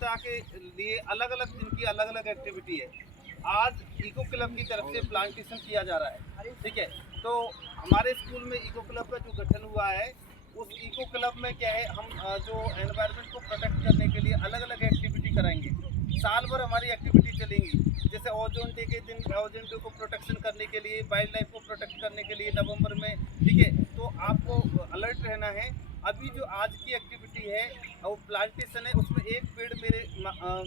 जनता के लिए अलग अलग दिन की अलग अलग एक्टिविटी है। आज इको क्लब की तरफ से प्लांटेशन किया जा रहा है, ठीक है। तो हमारे स्कूल में इको क्लब का जो गठन हुआ है, उस इको क्लब में क्या है, हम जो एनवायरनमेंट को प्रोटेक्ट करने के लिए अलग अलग एक्टिविटी कराएंगे। साल भर हमारी एक्टिविटी चलेंगी, जैसे ओजोन डे के दिन ओजोन डे को प्रोटेक्शन करने के लिए, वाइल्ड लाइफ को प्रोटेक्ट करने के लिए नवंबर में, ठीक है। तो आपको अलर्ट रहना है। अभी जो आज की एक्टिविटी है वो प्लांटेशन है, उसमें एक पेड़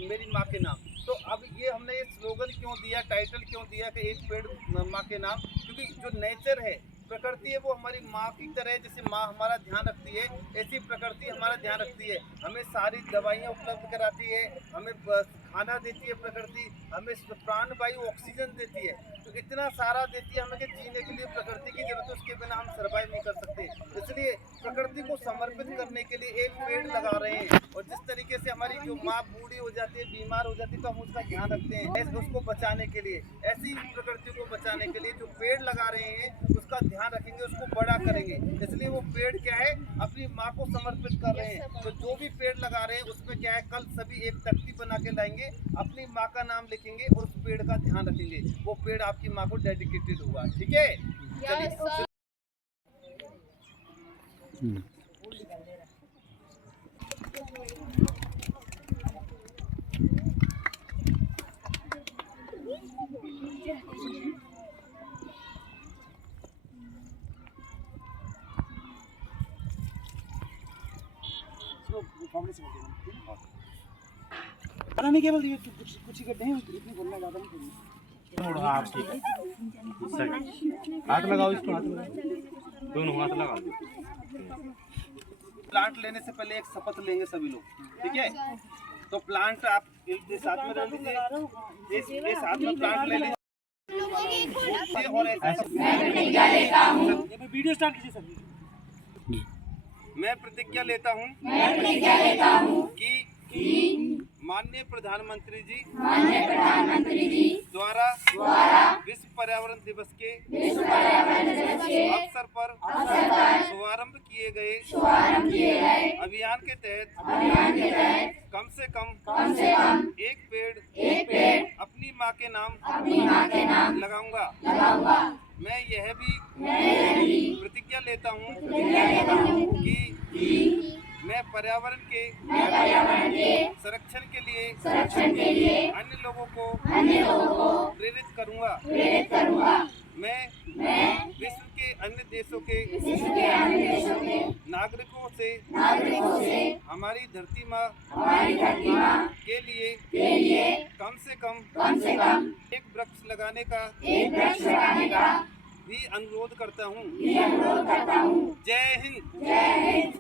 मेरी माँ के नाम। तो अब ये हमने ये स्लोगन क्यों दिया, टाइटल क्यों दिया कि एक पेड़ माँ के नाम, क्योंकि जो नेचर है, प्रकृति है, वो हमारी माँ की तरह, जैसे माँ हमारा ध्यान रखती है, ऐसी प्रकृति हमारा ध्यान रखती है। हमें सारी दवाइयाँ उपलब्ध कराती है, हमें खाना देती है प्रकृति, हमें प्राणवायु ऑक्सीजन देती है। तो इतना सारा देती है हमें कि जीने के लिए प्रकृति की जरूरत है, उसके बिना हम सर्वाइव नहीं कर सकते। इसलिए प्रकृति को समर्पित करने के लिए एक पेड़ लगा रहे हैं। और जिस तरीके से हमारी जो माँ बूढ़ी हो जाती है, बीमार हो जाती है, तो हम उसका ध्यान रखते हैं उसको बचाने के लिए। ऐसी प्रकृति को बचाने के लिए जो पेड़ लगा रहे हैं उसका ध्यान रखेंगे, उसको बड़ा करेंगे। इसलिए वो पेड़ क्या है, अपनी माँ को समर्पित कर रहे हैं। तो जो भी पेड़ लगा रहे हैं उसमें क्या है, कल सभी एक तख्ती बना के लाएंगे, अपनी माँ का नाम लिखेंगे और उस पेड़ का ध्यान रखेंगे। वो पेड़ आपकी माँ को डेडिकेटेड हुआ, ठीक है। चलिए। मैं केवल ये कुछ ही गड्ढे हैं, इतने बोलना ज़्यादा नहीं करना। हाँ ठीक है, हाथ लगाओ, इसको हाथ लगाओ, दोनों हाथ लगा दो। प्लांट लेने से पहले एक शपथ लेंगे सभी लोग, ठीक है। तो प्लांट आप एक साथ में रख लीजिए, इस हाथ में प्लांट ले लीजिए और मैं वीडियो स्टार्ट कीजिए सर। मैं प्रतिज्ञा लेता हूँ कि माननीय प्रधानमंत्री जी द्वारा विश्व पर्यावरण दिवस के अवसर पर शुभारंभ किए गए अभियान के तहत कम से कम एक पेड़ अपनी माँ के नाम लगाऊंगा। मैं यह भी प्रतिज्ञा लेता हूँ कि मैं पर्यावरण के संरक्षण के लिए अन्य लोगों को प्रेरित करूंगा। मैं विश्व के अन्य देशों के नागरिकों से हमारी धरती माँ के लिए कम से कम एक वृक्ष लगाने का भी अनुरोध करता हूँ। जय हिंद।